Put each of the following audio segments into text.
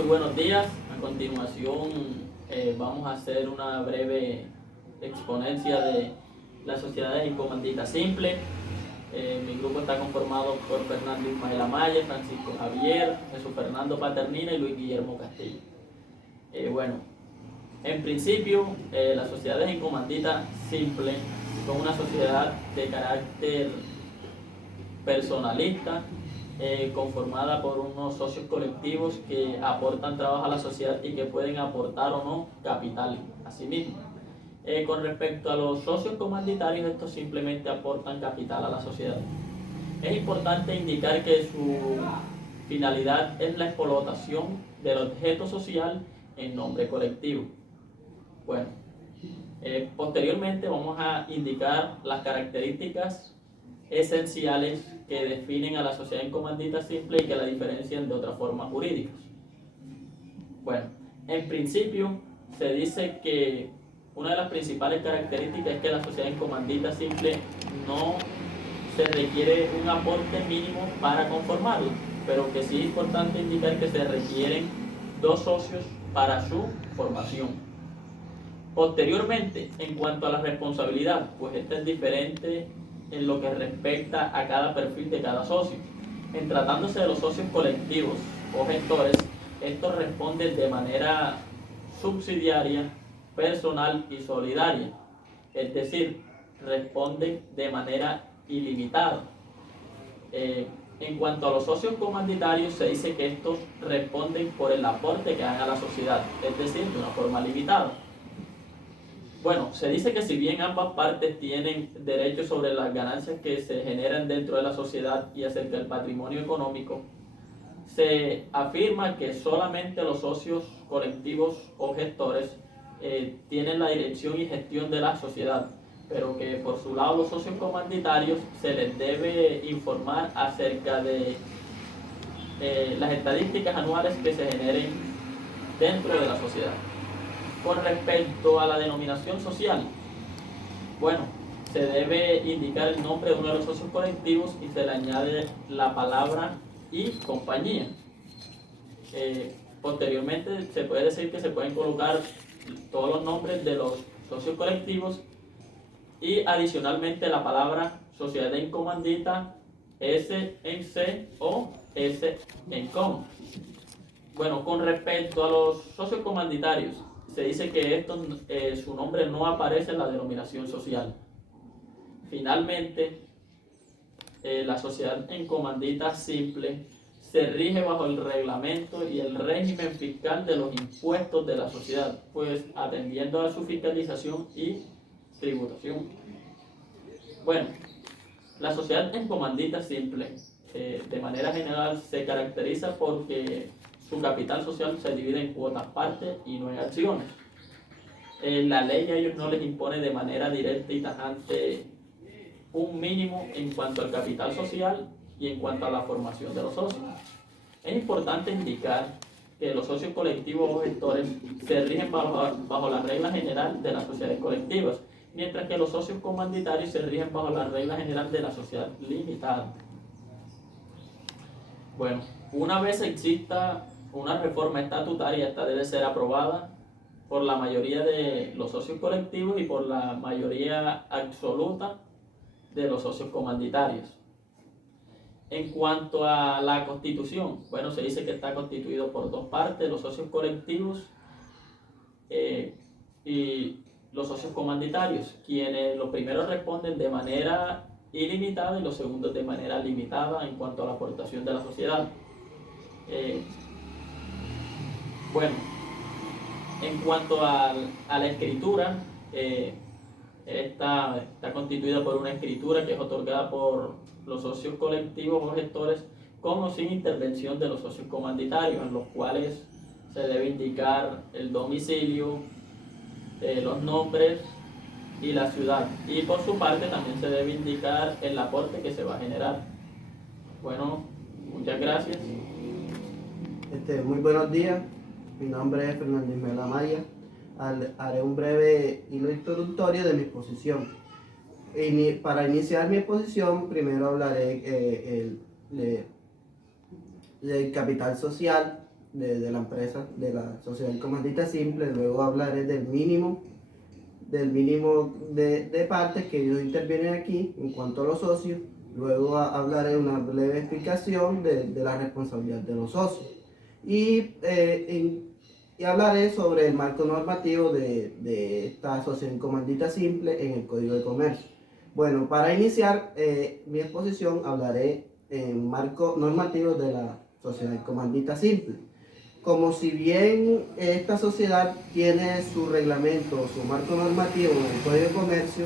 muy buenos días. A continuación vamos a hacer una breve exponencia de las sociedades en comandita simple. Mi grupo está conformado por Fernando Ismael Amaya, Francisco Javier, Jesús Fernando Paternina y Luis Guillermo Castillo. Bueno, en principio, las sociedades en comandita simple son una sociedad de carácter personalista, conformada por unos socios colectivos que aportan trabajo a la sociedad y que pueden aportar o no capital a sí mismos. Con respecto a los socios comanditarios, estos simplemente aportan capital a la sociedad. Es importante indicar que su finalidad es la explotación del objeto social en nombre colectivo. Bueno, posteriormente vamos a indicar las características esenciales que definen a la sociedad en comandita simple y que la diferencian de otras formas jurídicas. Bueno, en principio se dice que una de las principales características es que la sociedad en comandita simple no se requiere un aporte mínimo para conformarla, pero que sí es importante indicar que se requieren 2 socios para su formación. Posteriormente, en cuanto a la responsabilidad, pues esta es diferente en lo que respecta a cada perfil de cada socio. En tratándose de los socios colectivos o gestores, estos responden de manera subsidiaria, personal y solidaria, es decir, responden de manera ilimitada. En cuanto a los socios comanditarios, se dice que estos responden por el aporte que dan a la sociedad, es decir, de una forma limitada. Bueno, se dice que si bien ambas partes tienen derechos sobre las ganancias que se generan dentro de la sociedad y acerca del patrimonio económico, se afirma que solamente los socios colectivos o gestores tienen la dirección y gestión de la sociedad, pero que por su lado los socios comanditarios se les debe informar acerca de las estadísticas anuales que se generen dentro de la sociedad. Con respecto a la denominación social, bueno, se debe indicar el nombre de uno de los socios colectivos y se le añade la palabra y compañía. Posteriormente se puede decir que se pueden colocar todos los nombres de los socios colectivos y adicionalmente la palabra sociedad en comandita, S en C o S en com. Bueno, con respecto a los socios comanditarios, se dice que su nombre no aparece en la denominación social. Finalmente, la sociedad en comandita simple se rige bajo el reglamento y el régimen fiscal de los impuestos de la sociedad, pues atendiendo a su fiscalización y tributación. Bueno, la sociedad en comandita simple, de manera general, se caracteriza porque su capital social se divide en cuotas partes y no en acciones. La ley a ellos no les impone de manera directa y tajante un mínimo en cuanto al capital social y en cuanto a la formación de los socios. Es importante indicar que los socios colectivos o gestores se rigen bajo la regla general de las sociedades colectivas, mientras que los socios comanditarios se rigen bajo la regla general de la sociedad limitada. Bueno, una vez exista una reforma estatutaria, esta debe ser aprobada por la mayoría de los socios colectivos y por la mayoría absoluta de los socios comanditarios. En cuanto a la constitución, bueno, se dice que está constituido por 2 partes, los socios colectivos y los socios comanditarios, quienes los primeros responden de manera ilimitada y los segundos de manera limitada en cuanto a la aportación de la sociedad. Bueno, en cuanto a la escritura, está constituida por una escritura que es otorgada por los socios colectivos o gestores con o sin intervención de los socios comanditarios, en los cuales se debe indicar el domicilio, los nombres y la ciudad. Y por su parte también se debe indicar el aporte que se va a generar. Bueno, muchas gracias. Muy buenos días, mi nombre es Fernando Ismael Amaya. Haré un breve hilo introductorio de mi exposición. Para iniciar mi exposición, primero hablaré del capital social, de la empresa, de la sociedad comandita simple. Luego hablaré del mínimo de partes que ellos intervienen aquí en cuanto a los socios. Luego hablaré una breve explicación de la responsabilidad de los socios. Y hablaré sobre el marco normativo de esta sociedad comandita simple en el Código de Comercio. Bueno, para iniciar mi exposición hablaré en marco normativo de la sociedad comandita simple. Como si bien esta sociedad tiene su reglamento, su marco normativo en el Código de Comercio,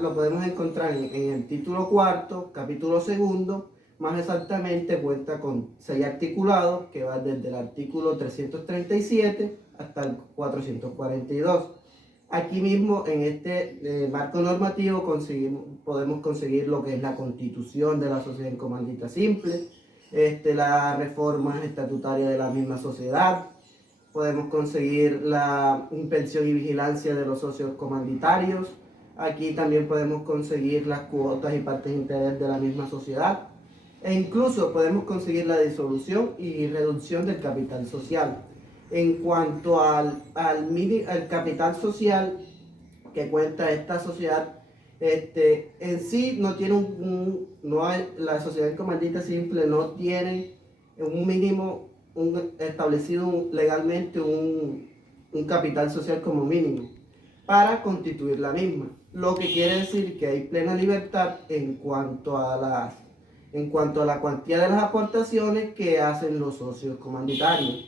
lo podemos encontrar en el título cuarto, capítulo segundo, más exactamente cuenta con 6 articulados que van desde el artículo 337 hasta el 442. Aquí mismo en este marco normativo podemos conseguir lo que es la constitución de la sociedad comandita simple, la reforma estatutaria de la misma sociedad, podemos conseguir la inspección y vigilancia de los socios comanditarios, aquí también podemos conseguir las cuotas y partes interés de la misma sociedad, e incluso podemos conseguir la disolución y reducción del capital social. En cuanto al capital social que cuenta esta sociedad, en sí no tiene la sociedad comandita simple no tiene un mínimo, establecido legalmente un capital social como mínimo para constituir la misma, lo que quiere decir que hay plena libertad en cuanto a la cuantía de las aportaciones que hacen los socios comanditarios.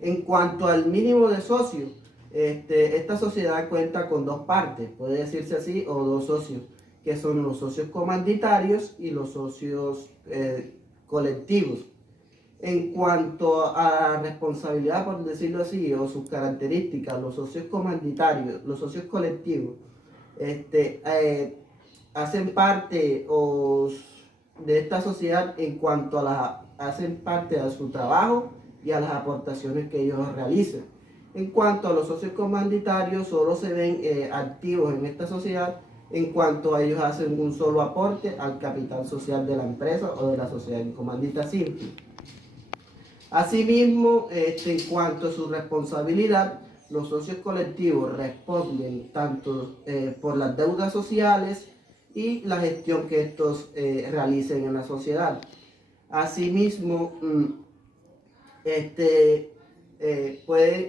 En cuanto al mínimo de socios, esta sociedad cuenta con 2 partes, puede decirse así, o 2 socios, que son los socios comanditarios y los socios colectivos. En cuanto a responsabilidad, por decirlo así, o sus características, los socios comanditarios, los socios colectivos, hacen parte de esta sociedad en cuanto hacen parte de su trabajo y a las aportaciones que ellos realicen. En cuanto a los socios comanditarios, solo se ven activos en esta sociedad en cuanto a ellos hacen un solo aporte al capital social de la empresa o de la sociedad comandita simple. Asimismo, en cuanto a su responsabilidad, los socios colectivos responden tanto por las deudas sociales y la gestión que estos realicen en la sociedad. Asimismo,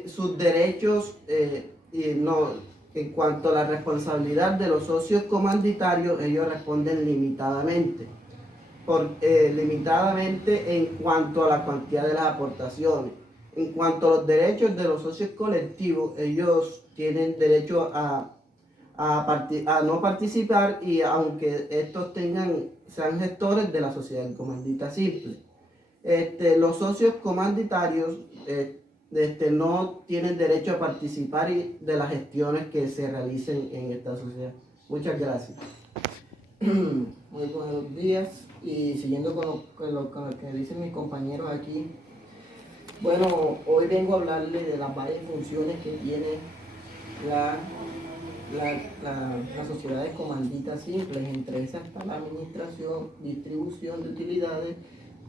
sus derechos, en cuanto a la responsabilidad de los socios comanditarios, ellos responden limitadamente en cuanto a la cantidad de las aportaciones. En cuanto a los derechos de los socios colectivos, ellos tienen derecho a no participar, y aunque estos sean gestores de la sociedad comandita simple. Los socios comanditarios no tienen derecho a participar de las gestiones que se realicen en esta sociedad. Muchas gracias. Muy buenos días, y siguiendo con lo que dicen mis compañeros aquí, bueno, hoy vengo a hablarles de las varias funciones que tiene las sociedades comanditas simples. Entre esas está la administración, distribución de utilidades,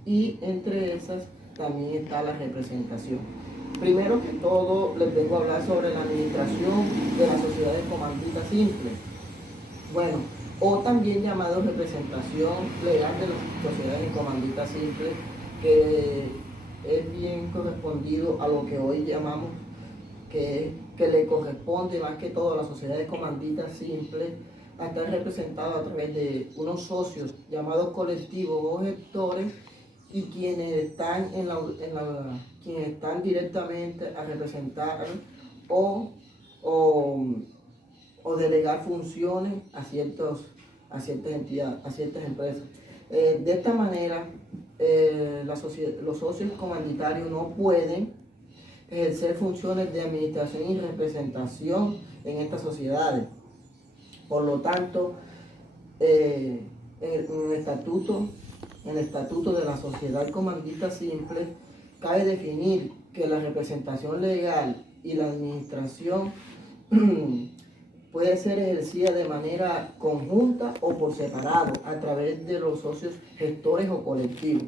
y entre esas también está la representación. Primero que todo, les vengo a hablar sobre la administración de las sociedades comanditas simples. Bueno, o también llamado representación legal de las sociedades comanditas simples, que es bien correspondido a lo que hoy llamamos que le corresponde más que todo a las sociedades comanditas simples a estar representado a través de unos socios llamados colectivos o gestores, y quienes están quienes están directamente a representar o delegar funciones a ciertas entidades, a ciertas empresas. De esta manera, los socios comandatarios no pueden ejercer funciones de administración y representación en estas sociedades. Por lo tanto, en el estatuto de la sociedad comandita simple cabe definir que la representación legal y la administración puede ser ejercida de manera conjunta o por separado a través de los socios gestores o colectivos.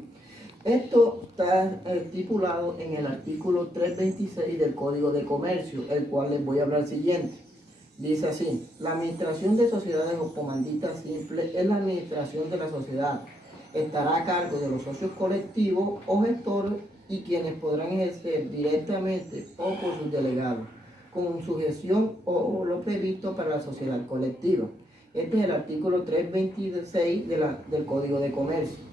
Esto está estipulado en el artículo 326 del Código de Comercio, el cual les voy a hablar siguiente. Dice así: la administración de sociedades o comanditas simples es la administración de la sociedad. Estará a cargo de los socios colectivos o gestores y quienes podrán ejercer directamente o por sus delegados, con sujeción o lo previsto para la sociedad colectiva. Este es el artículo 326 del Código de Comercio.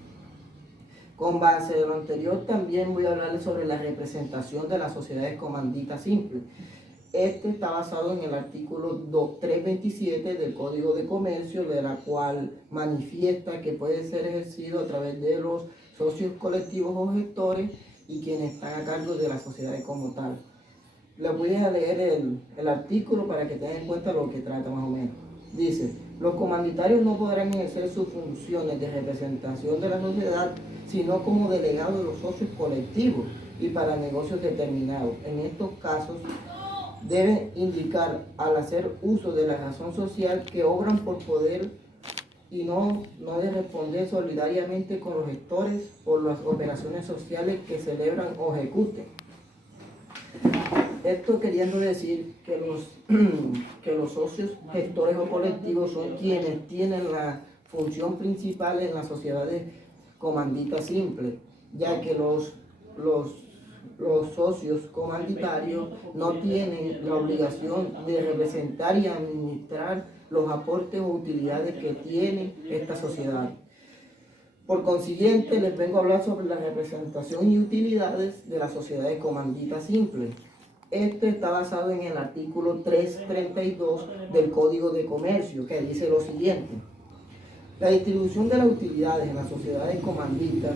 Con base de lo anterior, también voy a hablarles sobre la representación de las sociedades comanditas simples. Este está basado en el artículo 327 del Código de Comercio, de la cual manifiesta que puede ser ejercido a través de los socios colectivos o gestores y quienes están a cargo de las sociedades como tal. Les voy a leer el artículo para que tengan en cuenta lo que trata más o menos. Dice: los comanditarios no podrán ejercer sus funciones de representación de la sociedad sino como delegados de los socios colectivos y para negocios determinados. En estos casos deben indicar, al hacer uso de la razón social, que obran por poder y no de responder solidariamente con los gestores por las operaciones sociales que celebran o ejecuten. Esto queriendo decir que los socios gestores o colectivos son quienes tienen la función principal en las sociedades comanditas simples, ya que los socios comanditarios no tienen la obligación de representar y administrar los aportes o utilidades que tiene esta sociedad. Por consiguiente, les vengo a hablar sobre la representación y utilidades de las sociedades comanditas simples. Este está basado en el artículo 332 del Código de Comercio, que dice lo siguiente: la distribución de las utilidades en las sociedades comanditas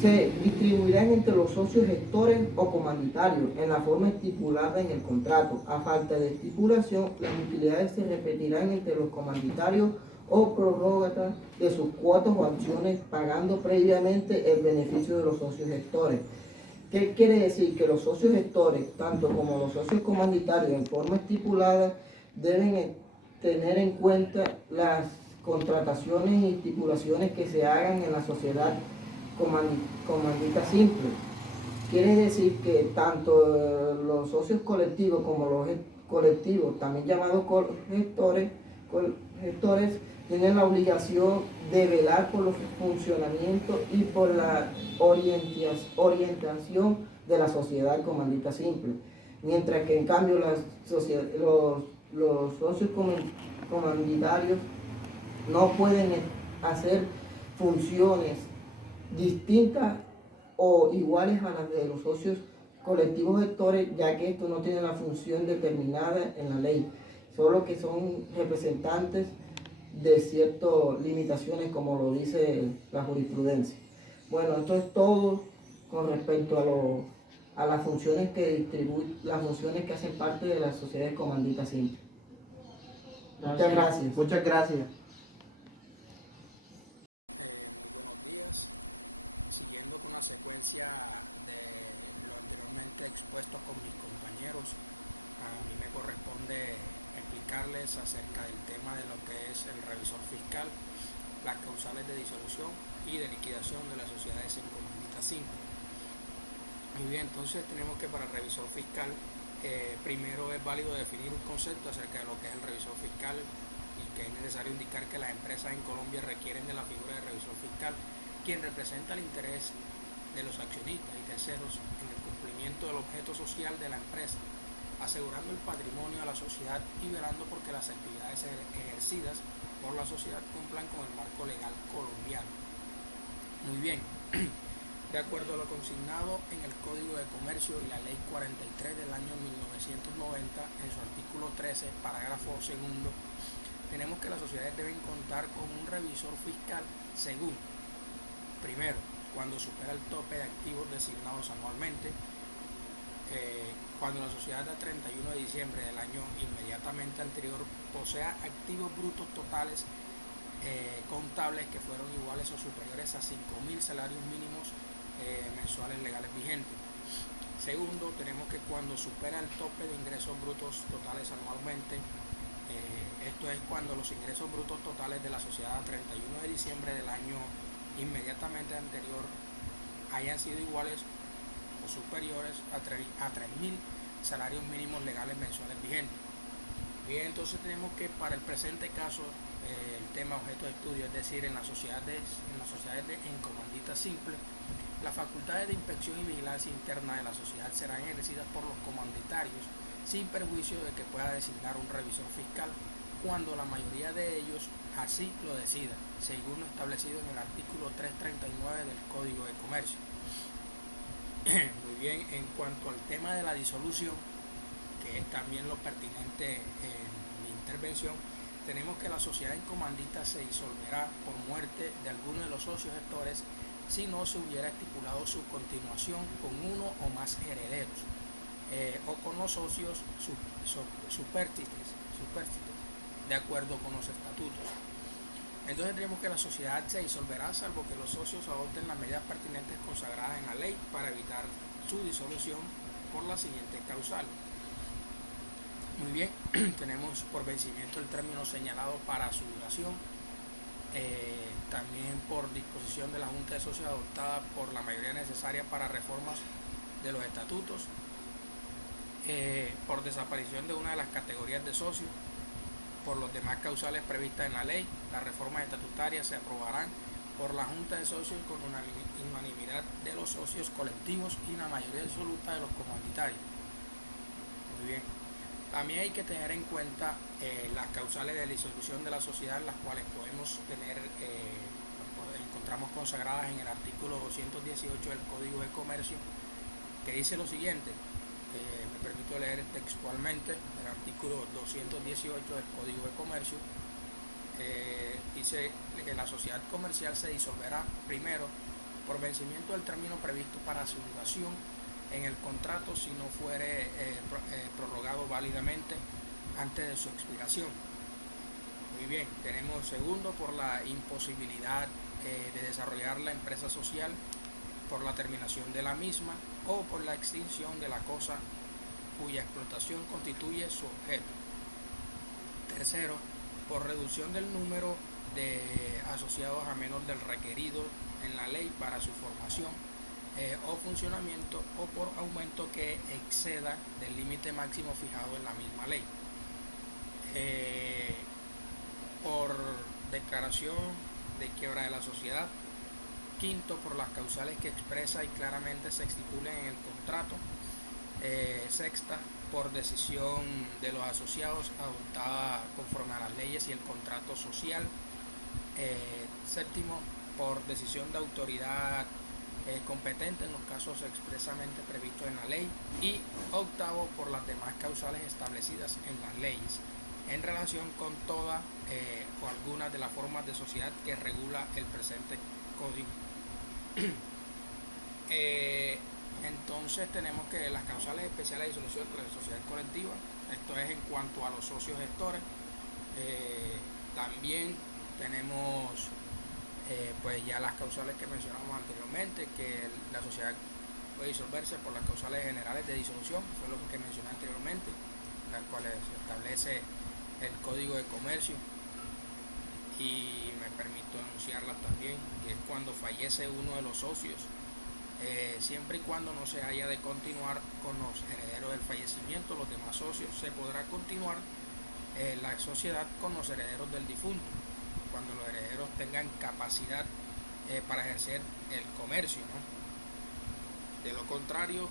se distribuirán entre los socios gestores o comanditarios en la forma estipulada en el contrato. A falta de estipulación, las utilidades se repetirán entre los comanditarios o prorrogatas de sus cuotas o acciones, pagando previamente el beneficio de los socios gestores. ¿Qué quiere decir? Que los socios gestores, tanto como los socios comanditarios en forma estipulada, deben tener en cuenta las contrataciones y estipulaciones que se hagan en la sociedad comandita simple. Quiere decir que tanto los socios colectivos como los colectivos, también llamados gestores, tienen la obligación de velar por los funcionamientos y por la orientación de la sociedad comandita simple, mientras que en cambio los socios comanditarios no pueden hacer funciones distintas o iguales a las de los socios colectivos gestores, ya que estos no tienen la función determinada en la ley, solo que son representantes de ciertas limitaciones, como lo dice la jurisprudencia. Bueno, esto es todo con respecto a las funciones que hacen parte de las sociedades comanditas simples. Muchas gracias. Muchas gracias. Muy buenos días. Siguiendo con la secuencia de lo anteriormente expuesto con mis compañeros, a mí me corresponde explicarles acerca del tema de lo que es el revisor fiscal, las causales de disolución y de liquidación de las sociedades en comandita simple. Muy bien, entonces tenemos que para el revisor fiscal, primero es válido definir un concepto acerca de lo que es el revisor fiscal y que es necesario indicar que las empresas en Colombia requieren de la figura de revisor fiscal, quien representa el interés de los accionistas y terceros en el cumplimiento del objeto social de la empresa, asegurando el patrimonio de la sociedad y velando porque las actividades ejercidas por la sociedad cumplan con el marco legal colombiano. Muy bien, de acuerdo a lo consignado en el Código de Comercio y la Ley 43 del año 1990, en su artículo 13, parágrafo segundo, tenemos que las sociedades deben contar con un revisor fiscal según: primero, cuando supera el tope de activos designados anualmente, cuando la sociedad del 31 de diciembre del año inmediatamente anterior posea activos brutos totales contables que fueron iguales o superiores a 5.000 salarios mínimos mensuales legales vigentes. Segundo, tenemos que cuando supera el tope de ingresos brutos totales anualmente, esto es cuando los ingresos brutos totales de la sociedad al 31 de diciembre del año inmediatamente anterior hayan sido iguales o superiores a 3.000 salarios mínimos legales mensuales vigentes. Bien, entonces tenemos que para el presente caso, el tema objeto de estudio, es decir, en las sociedades en comandita simple, las facultades de inspección y vigilancia interna de la sociedad serán ejercidas por los comanditarios sin perjuicio de que pueda designar un revisor fiscal cuando la mayoría de ellos así lo decida, según lo establecido en el artículo 339 del Código de Comercio. Muy bien, en cuanto al tema de la disolución, que es también lo pertinente en mi intervención, tenemos que la sociedad en comandita se disolverá por muerte de alguno de los socios gestores si no se hubiera estipulado su continuación con uno o más herederos o con los socios supérstites de acuerdo con los estatutos. Entonces tenemos que la sociedad se disolverá salvo que los socios adopten las medidas pertinentes consagradas en la ley para evitar su disolución por la siguiente causal. Muy bien, tenemos por vencimiento el término señalado para su duración, también por disposición de la Junta de Socios adoptada por la mayoría necesaria para reformas de los estatutos, por desaparición de una de las categorías de socios, por los demás causales previstas en la ley. Las reformas estatutarias se aprobarán por la Junta de Socios con unanimidad de los socios colectivos y la mayoría absoluta de los comanditarios. Muy bien. También hay que tener en cuenta las causales de disolución de la sociedad, las cuales podemos tener, encontramos consagradas en el artículo 218 del Código de Comercio, que dice lo siguiente. Me permito leer textualmente el artículo 218 del Código de Comercio. Dice que la sociedad comercial se disolverá primero por vencimiento del término previsto para su duración en el contrato si no fuere prorrogado válidamente antes de su expiración. Muy bien, tenemos segundo por la imposibilidad de desarrollar la empresa social por la terminación de la misma o por la extinción de la cosa cuya explotación constituye su objeto. Tercero, por reducción del número de asociados a menos del requerido en la ley para su formación o funcionamiento o por aumento que exceda del límite máximo fijado en la misma ley. Por declaración de quiebra de la sociedad. Quinto, por las causales que expresa y claramente se estipulen en el contrato. Sexta, por decisión de los asociados adoptada conforme a las leyes y el contrato social. Séptimo, por decisión de autoridad competente en los casos expresamente previstos en la ley. Y octavo, por las demás causales establecidas en las leyes en relación con toda o algunas de las formas de sociedad que regula el presente código. Entonces tenemos que las causales especiales de disolución de la sociedad colectiva, esto es en cuanto a los socios gestores. También tenemos pues ya las causales que mencionamos anteriormente, que la sociedad puede disolverse por las causales generales de disolución, fue lo que mencioné anteriormente, las cuales establece el Código de Comercio, y me permito enunciarlas también, que es cuando fallece uno de los socios, siempre y cuando no se haya de continuar con los herederos del fallecimiento, los demás socios, se podrá continuar la sociedad con los herederos del difunto, cuando los herederos tengan capacidad para ejercer el comercio, ¿no? De lo contrario,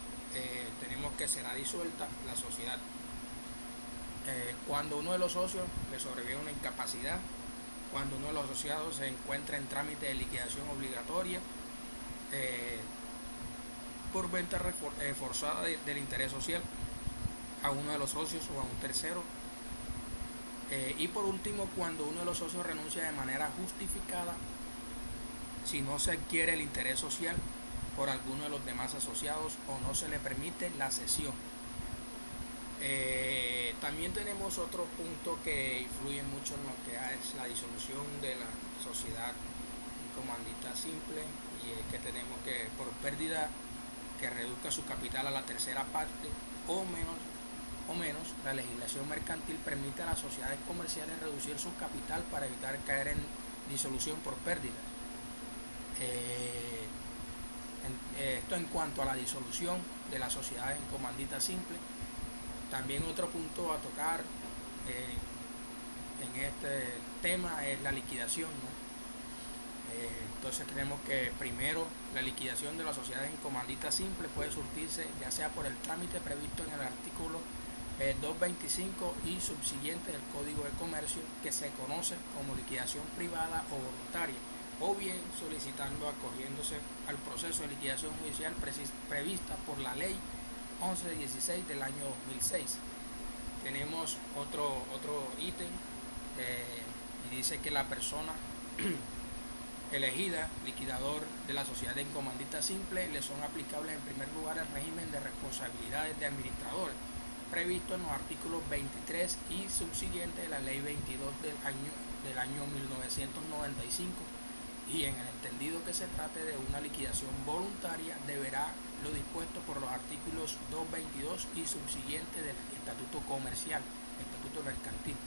tenemos que será disuelta la sociedad. Cuando uno de los socios le sobreviene una incapacidad, cuando uno de los asociados se encuentra en trámite de liquidación obligatoria, por venta forzada del interés social a uno de los socios o a un tercero, y por último, cuando uno de los socios renuncia de manera justificada, si no se adquiere el interés social por alguno de los demás asociados o no se le permite la cesión. También tenemos otro punto que influye mucho en lo que es la disolución de la sociedad comandita simple, y es que tenemos que, por pérdida que reduzca su capital a la tercera parte o menos, la legislación mercantil permite a las sociedades comerciales reducir su capital para evitar caer en disolución por pérdida. Esto en cuanto a la disolución de las sociedades en comandita simple. También otro punto a tocar en este tema es la liquidación, ¿no? Entonces tenemos que primero la liquidación de las sociedades en comandita simple puede surtirse ya sea por el trámite previsto en el artículo 225 y subsiguiente del Código de Comercio, que se conoce como liquidación privada o voluntaria, o bien solicitando acogiéndose al proceso de liquidación judicial prevista por la Ley 1116 del año 2006. Tenemos otro ítem y dice que la persona elegida liquidador de la sociedad en comandita simple le son aplicables en primer lugar el régimen de responsabilidades de administradores previsto en los artículos 23 y subsiguientes de la Ley 22 del año 1995, y en el entendido que se trate de una liquidación voluntaria deberá lo dispuesto por los artículos 222 y subsiguientes del Estatuto Comercial, Estatuto Mercantil,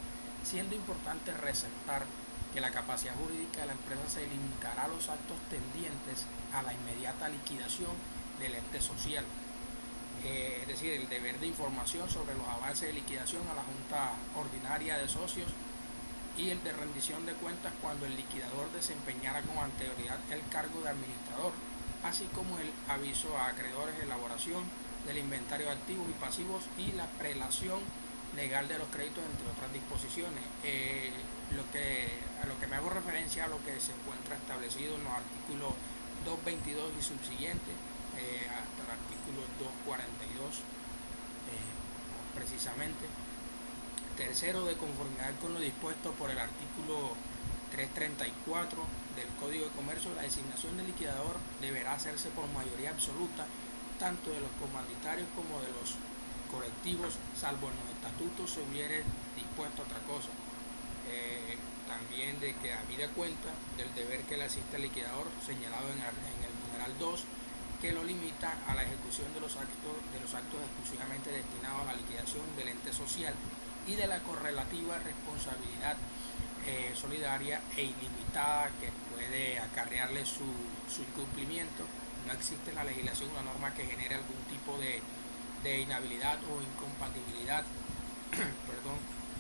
siendo importante resaltar que la capacidad jurídica de la empresa se limitará a los actos tendientes a la inmediata liquidación del ente social. Es decir, el deber de información sobre los avances de liquidación a la Junta Ordinaria de Socios y el de rendición de cuentas cuando el liquidador desempeñara con anterioridad el cargo de administrador, así como el aviso a acreedores de elaboración del inventario de activos y pasivos y la prelación legal de los créditos, entre otras disposiciones. A lo que me hago referencia a lo que se encuentra establecido en los artículos 222 y subsiguientes hasta el artículo 242 precisamente. Tercero, de conformidad con lo dispuesto por el artículo 334 del Código de Comercio, la designación del liquidador deberá hacerse por mayoría absoluta tanto de los comanditarios como de los colectivos, salvo en los estatutos se hubiere dispuesto otra cosa. También de que habida cuenta del deber que le asiste al liquidador señalado en el numeral 2, que lo limita a la ejecución de los actos exclusivamente destinados a la liquidación del ente social y de la correlativa responsabilidad solidaria e ilimitada que puede acarrearle su incumplimiento. No existe en la legislación una norma que genere algún tipo de inhabilidad o incompatibilidad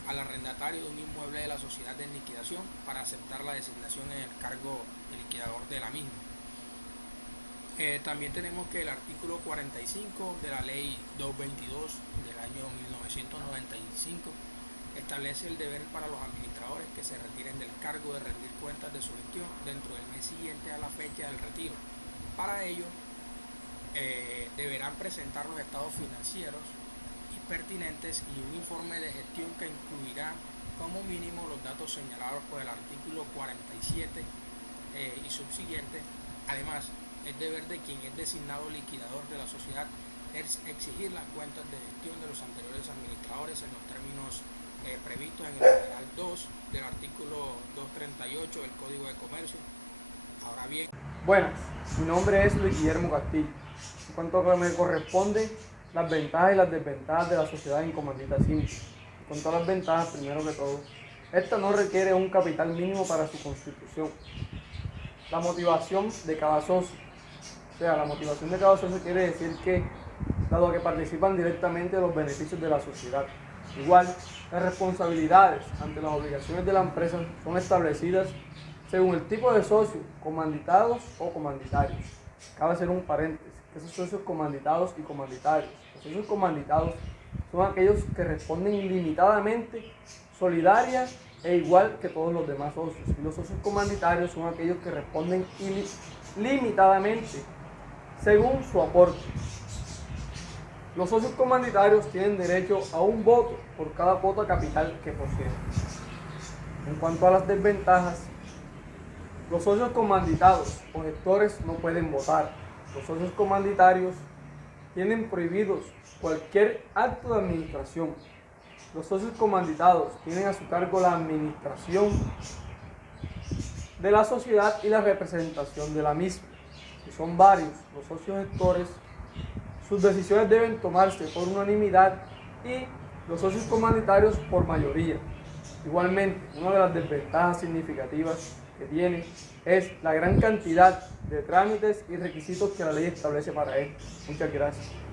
al arrendatario de un inmueble de la sociedad en liquidación para aceptar la designación en el cargo de liquidador de la misma. También tenemos que el artículo 45 de la Ley 222 del año 1995 establece el deber para los administradores que se retiren del cargo de rendir cuentas de su gestión dentro del mes siguiente a la fecha del retiro. Para ello, deberán presentar los estados financieros y pertinentes y un informe de gestión que incluirá como mínimo los datos señalados por el artículo 47 y subsiguientes. Además, es deber de quien es designado liquidador de la sociedad es exigir las cuentas de gestión de los anteriores administradores en los términos previstos en el numeral 2 del artículo 238 del Código de Comercio. Ahora bien, buenas, mi nombre es Luis Guillermo Castillo. En cuanto a lo que me corresponde, las ventajas y las desventajas de la sociedad en comandita simple. En cuanto a las ventajas, primero que todo, esta no requiere un capital mínimo para su constitución. La motivación de cada socio. O sea, la motivación de cada socio quiere decir que, dado que participan directamente de los beneficios de la sociedad. Igual, las responsabilidades ante las obligaciones de la empresa son establecidas según el tipo de socios, comanditados o comanditarios. Cabe hacer un paréntesis, que esos socios comanditados y comanditarios. Los socios comanditados son aquellos que responden ilimitadamente, solidaria e igual que todos los demás socios. Y los socios comanditarios son aquellos que responden limitadamente, según su aporte. Los socios comanditarios tienen derecho a un voto por cada cuota capital que poseen. En cuanto a las desventajas, los socios comanditados o gestores no pueden votar. Los socios comanditarios tienen prohibidos cualquier acto de administración. Los socios comanditados tienen a su cargo la administración de la sociedad y la representación de la misma. Si son varios los socios gestores, sus decisiones deben tomarse por unanimidad y los socios comanditarios por mayoría. Igualmente, una de las desventajas significativas que tiene es la gran cantidad de trámites y requisitos que la ley establece para él. Muchas gracias.